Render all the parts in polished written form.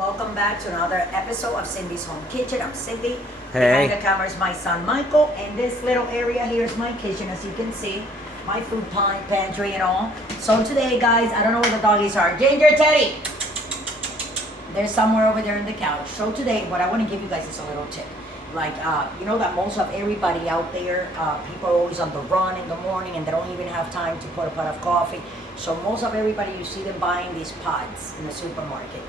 Welcome back to another episode of Cindy's Home Kitchen. I'm Cindy. Hey. Behind the camera is my son Michael, and this little area here is my kitchen, as you can see. My food pantry and all. So today, guys, I don't know where the doggies are. Ginger, Teddy! They're somewhere over there in the couch. So today, what I want to give you guys is a little tip. Like, you know that most of everybody out there, people are always on the run in the morning and they don't even have time to put a pot of coffee. So most of everybody, you see them buying these pots in the supermarket.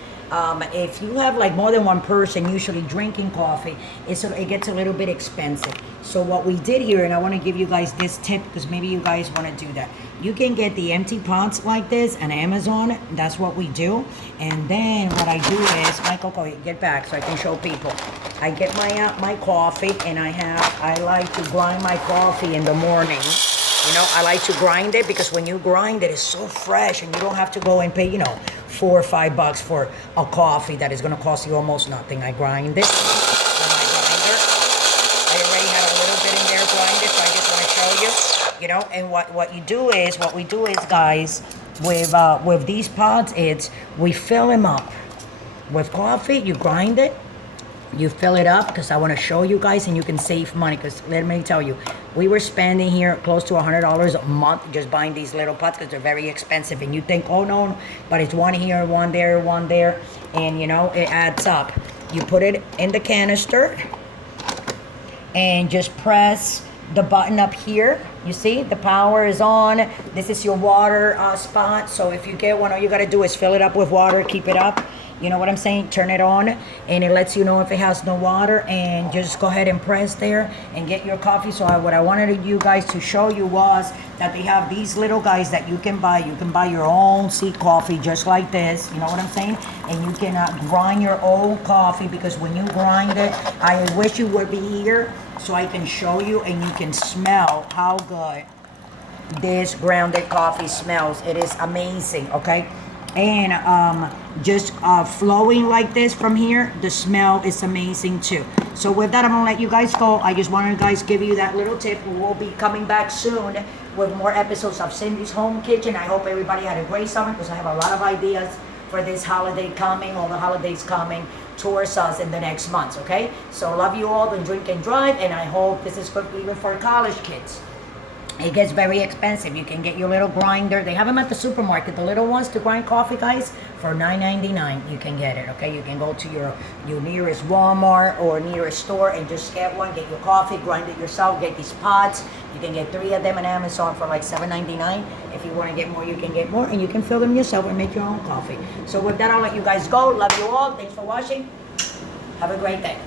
If you have like more than one person usually drinking coffee, it gets a little bit expensive. So what we did here, and I want to give you guys this tip because maybe you guys want to do that. You can get the empty pots like this on Amazon. That's what we do. And then what I do is, Michael, get back so I can show people. I get my coffee, and I like to grind my coffee in the morning. You know, I like to grind it because when you grind it, it's so fresh, and you don't have to go and pay, $4 or $5 for a coffee that is going to cost you almost nothing. I grind it with my grinder. I already had a little bit in there grinded, so I just want to show you. And what we do is, guys, with these pots, we fill them up with coffee. You grind it. You fill it up because I want to show you guys, and you can save money because let me tell you, we were spending here close to $100 a month just buying these little pots because they're very expensive, and you think, oh no, but it's one here, one there, and it adds up. You put it in the canister and just press the button up here. You see the power is on. This is your water spot, so if you get one, all you got to do is fill it up with water, keep it up. You know what I'm saying? Turn it on, and it lets you know if it has no water, and just go ahead and press there and get your coffee. So what I wanted you guys to show you was that they have these little guys that you can buy. You can buy your own seed coffee just like this. You know what I'm saying? And you can grind your own coffee, because when you grind it, I wish you would be here so I can show you and you can smell how good this grounded coffee smells. It is amazing, okay? And just flowing like this from here, the smell is amazing too. So with that, I'm gonna let you guys go. I just wanted to guys give you that little tip. We'll be coming back soon with more episodes of Cindy's Home Kitchen. I hope everybody had a great summer, because I have a lot of ideas for this holiday coming, all the holidays coming towards us in the next months, okay? So love you all, don't drink and drive, and I hope this is good even for college kids. It gets very expensive. You can get your little grinder. They have them at the supermarket. The little ones to grind coffee, guys, for $9.99. You can get it, okay? You can go to your nearest Walmart or nearest store and just get one. Get your coffee, grind it yourself. Get these pots. You can get 3 of them on Amazon for like $7.99. If you want to get more, you can get more. And you can fill them yourself and make your own coffee. So with that, I'll let you guys go. Love you all. Thanks for watching. Have a great day.